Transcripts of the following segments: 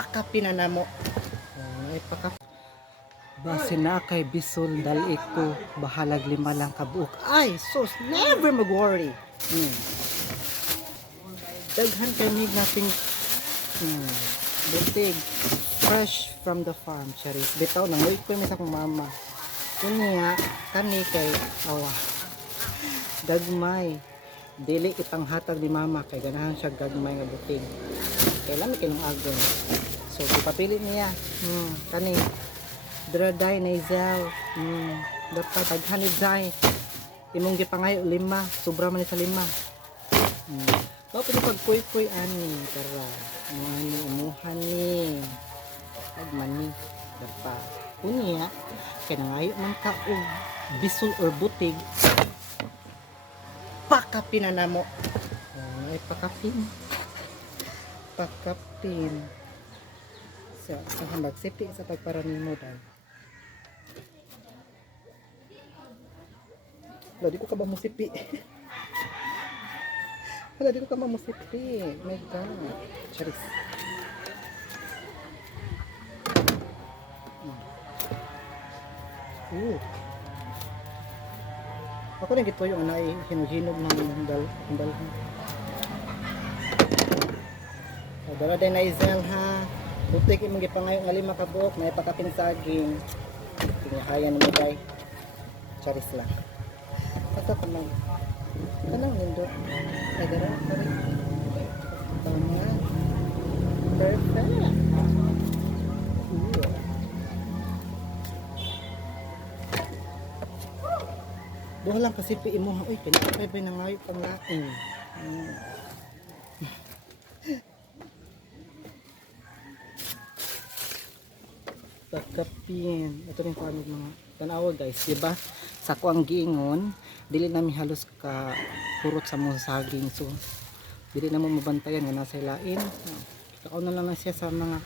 Pakapin na mo. Ay pakap. Base na kay bisol dali ko bahalag 5 lang kabuok. Ay sus, never mag-worry. Daghan kami nating butig fresh from the farm, charis. Bitaw nang wait ko mi sa akong mama. Kunya kani kay awa. Gagmay. Dili itang hatag ni mama kay ganahan siya gagmay nga butig. Kailan kinong agon. So ipapili niya. Kani Draday na izaw. Dapat taghanid day. Imong gipangayo 5, sobra man sa 5. Dapat pagkuy-kuy ani tara. Imuhan ni. Agman ni dapat. Unya kay nangayo man ka og bisul or butig. Pakapin na namo. Ay pakapin. Pakapin. Sa magsipi sa pagparami mo dahil. Wala, di ko ka ba musipi? Wala, di ko ka ba musipi? My God. Charis. Ako rin gito yung anay hinuhinog ng hindal. Dala din na izel ha. Butik imong gipangayo nga 5 kabuok, may pakapin saging. Tinahayan mo kay. Charis lang. Asa ka man. Kanang nindot. Ay dara ka rin. Tama. Perfect. Buha lang kasi piin mo. Uy, pinakapay na ngayon pang laing. Pakapin. Ito rin paano mga tanawa guys, diba? Sa ko ang giingon, dili namin halos ka purot sa mga saging. So, dili na mo mabantayan nga nasa ilain. Kakaw na lang siya sa mga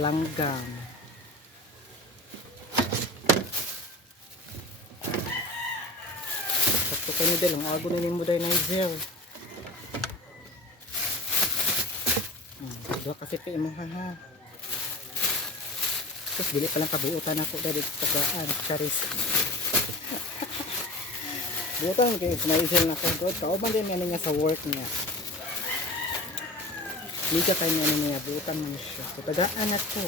langgam. Sakto kayo dahil, ang ago na ni mo dahil na izel. Dua kasi piin mo ha. Tapos dili palang kabuutan ako dahil sa pagkaan, charis. Buutan kayo, sinaisel na ako. Kauban din yan niya sa work niya. Liga tayo niya buutan mo siya. So tagaan na to.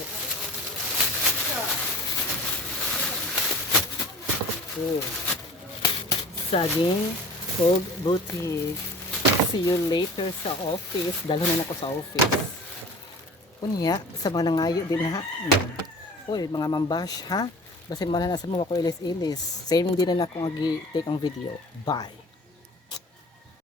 Saging Fog Boutique. See you later sa office. Dalo na ako sa office. Kunya, sa mga nangayo din ha. Uy, mga mambash ha. Basta man na sa mga ko ilis-ilis. Same din na akong take ang video. Bye.